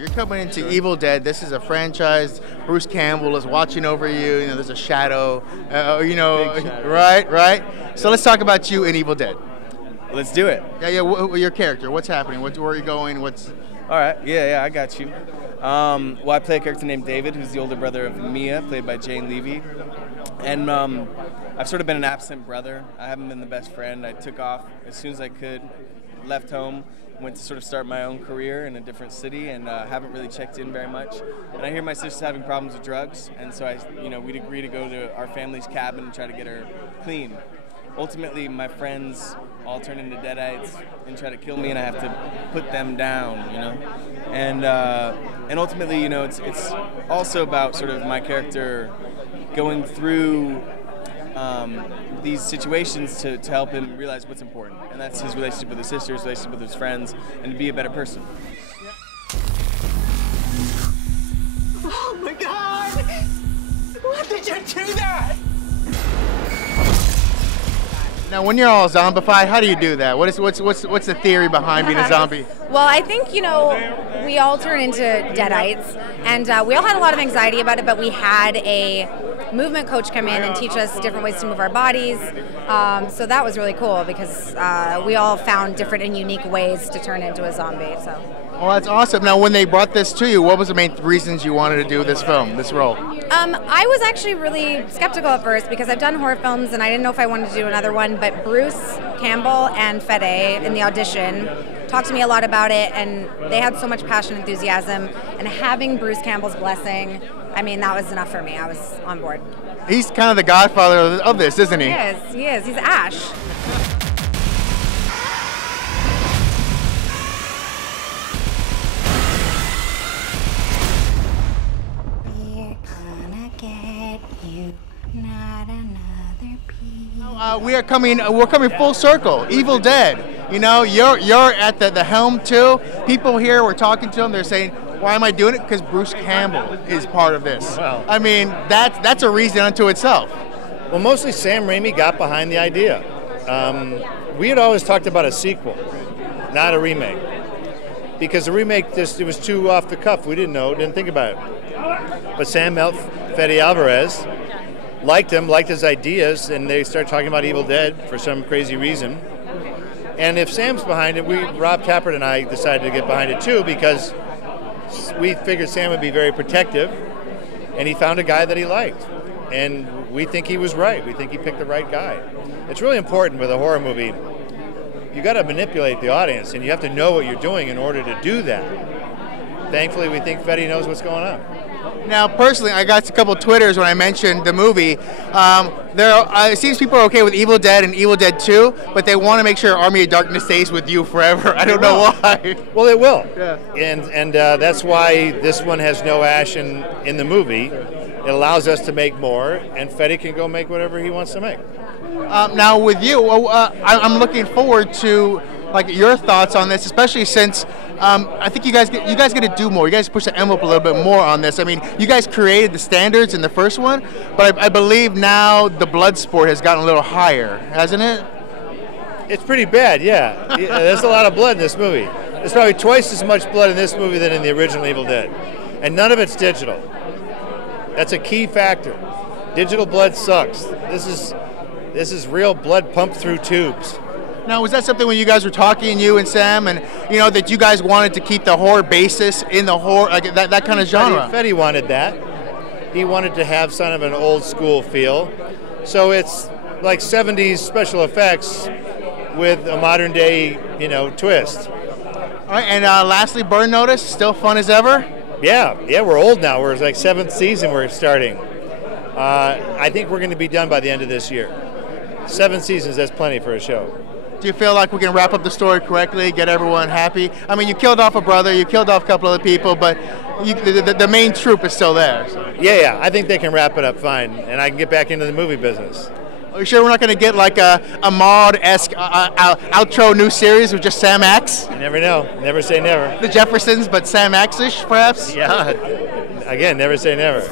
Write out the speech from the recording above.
You're coming into Evil Dead. This is a franchise. Bruce Campbell is watching over you. You know, there's a shadow. Right. So let's talk about you in Evil Dead. Let's do it. Yeah. Your character. What's happening? Where are you going? What's? All right. Yeah. I got you. Well, I play a character named David, who's the older brother of Mia, played by Jane Levy, and I've sort of been an absent brother. I haven't been the best friend. I took off as soon as I could, left home, went to sort of start my own career in a different city, and haven't really checked in very much. And I hear my sister's having problems with drugs, and so we'd agree to go to our family's cabin and try to get her clean. Ultimately, my friends all turn into deadites and try to kill me, and I have to put them down, And ultimately, it's also about sort of my character going through these situations to help him realize what's important, and that's his relationship with his sister, his relationship with his friends, and to be a better person. Oh my God! Why did you do that? Now, when you're all zombified, how do you do that? What's the theory behind being a zombie? Well, I think, we all turn into deadites, and we all had a lot of anxiety about it, but we had a movement coach come in and teach us different ways to move our bodies. So that was really cool because we all found different and unique ways to turn into a zombie. So. Well, that's awesome. Now, when they brought this to you, what was the main reasons you wanted to do this film, this role? I was actually really skeptical at first because I've done horror films and I didn't know if I wanted to do another one, but Bruce Campbell and Fede in the audition talked to me a lot about it, and they had so much passion and enthusiasm, and having Bruce Campbell's blessing, that was enough for me. I was on board. He's kind of the godfather of this, isn't he? He is. He's Ash. We're coming full circle. Evil Dead. You're at the helm too. People here, we're talking to them. They're saying, "Why am I doing it?" Because Bruce Campbell is part of this. Wow. That's a reason unto itself. Well, mostly Sam Raimi got behind the idea. We had always talked about a sequel, not a remake, because the remake it was too off the cuff. We didn't think about it. But Fede Alvarez liked his ideas, and they started talking about Evil Dead for some crazy reason. And if Sam's behind it, Rob Tappert and I decided to get behind it too, because we figured Sam would be very protective, and he found a guy that he liked. And we think he was right. We think he picked the right guy. It's really important with a horror movie. You got to manipulate the audience, and you have to know what you're doing in order to do that. Thankfully, we think Fede knows what's going on. Now, personally, I got a couple of Twitters when I mentioned the movie. It seems people are okay with Evil Dead and Evil Dead 2, but they want to make sure Army of Darkness stays with you forever. I don't know why. Well, it will. Yeah. And that's why this one has no Ash in the movie. It allows us to make more, and Fede can go make whatever he wants to make. Now, with you, I'm looking forward to your thoughts on this, especially since I think you guys get to do more. You guys push the envelope a little bit more on this. You guys created the standards in the first one, but I believe now the blood sport has gotten a little higher, hasn't it? It's pretty bad, yeah. There's a lot of blood in this movie. There's probably twice as much blood in this movie than in the original Evil Dead, and none of it's digital. That's a key factor. Digital blood sucks. This is real blood pumped through tubes. Now, was that something when you guys were talking, you and Sam, and that you guys wanted to keep the horror basis in the horror, that kind of genre? Fede wanted that. He wanted to have sort of an old school feel. So it's like 70s special effects with a modern day, twist. All right, and lastly, Burn Notice, still fun as ever? Yeah, we're old now. We're like 7th season we're starting. I think we're going to be done by the end of this year. 7 seasons, that's plenty for a show. Do you feel like we can wrap up the story correctly, get everyone happy? You killed off a brother, you killed off a couple other people, but the main troop is still there. So. Yeah, I think they can wrap it up fine, and I can get back into the movie business. Are you sure we're not going to get like a Maude-esque outro new series with just Sam Axe? You never know. Never say never. The Jeffersons, but Sam Axe-ish, perhaps? Yeah. Again, never say never.